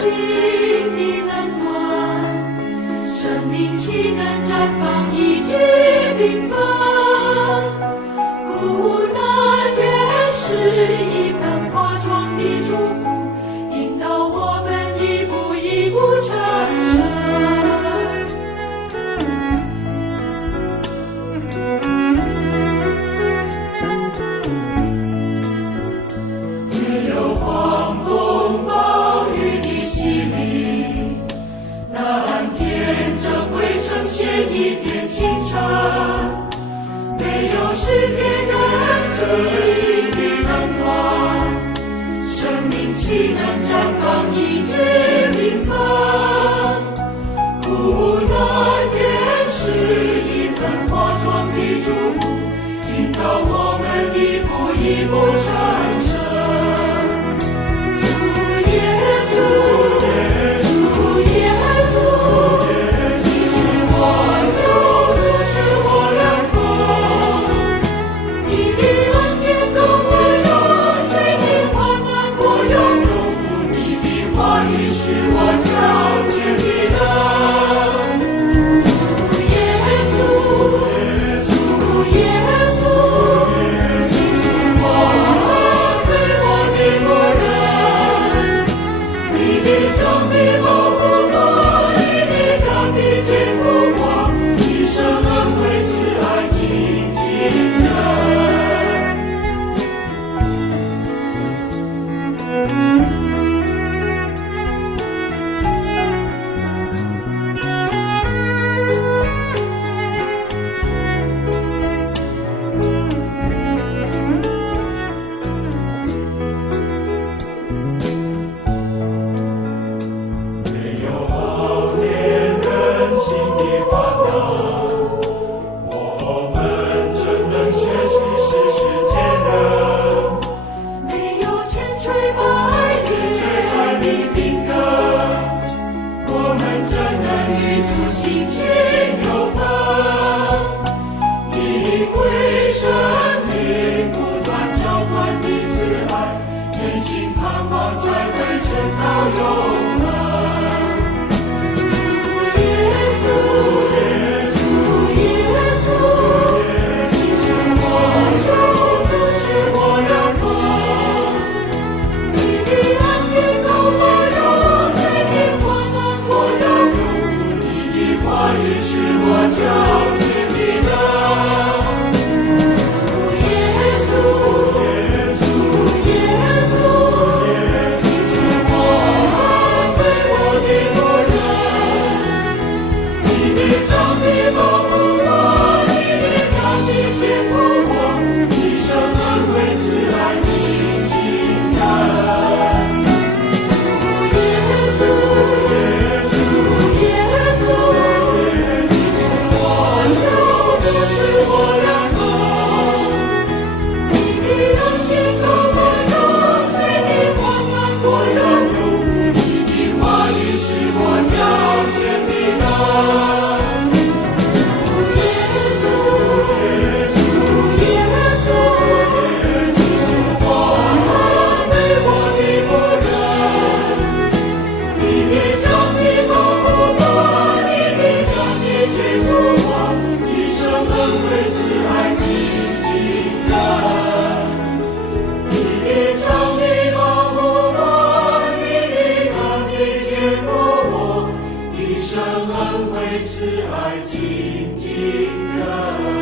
心的冷暖，生命岂能绽放一句缤纷？苦难原是一份化妆的祝福，引导我们一步一步成圣。只有狂风暴雨的洗礼，那见证会呈现一片清澈。没有世界人曾经的冷暖，生命岂能绽放一句缤纷？苦难原是一份化妆的祝福，引导我们一步一步成圣。主耶稣，主耶稣，你是我救主，是我良工。你的恩典够我用，随经患难我永不。你的话语是我脚前的灯。主耶稣，主耶稣，你是我对我的牧人。你的正义保护我，你的正义坚固我，一生恩惠慈爱紧紧的。没有好恋人心的烦恼，我们怎能学习世事间人？没有千锤百炼的品格，我们怎能与主心情有分？因为生命不断浇灌的慈爱，内心盼望才会存到永恒。主耶稣，主耶稣，你是我救主，是我良工。你的恩典够我用，随经患难我要有。你的话语是我脚前的灯。主耶稣，主耶稣，你是我对我的牧人。你的正义保护我，你的正义坚固我，一生恩惠慈爱紧紧的。主耶稣，主耶稣，你是我救主，是我良工。你的恩典够我用，随经患难我要有。你的话语是我脚前的灯。主耶稣，主耶稣，你是我对我的牧人。你的正义保护我，你的正义坚固我，一生恩惠慈爱紧紧的。你的正义保护我，你的正义坚固我，一生恩惠慈爱紧紧的。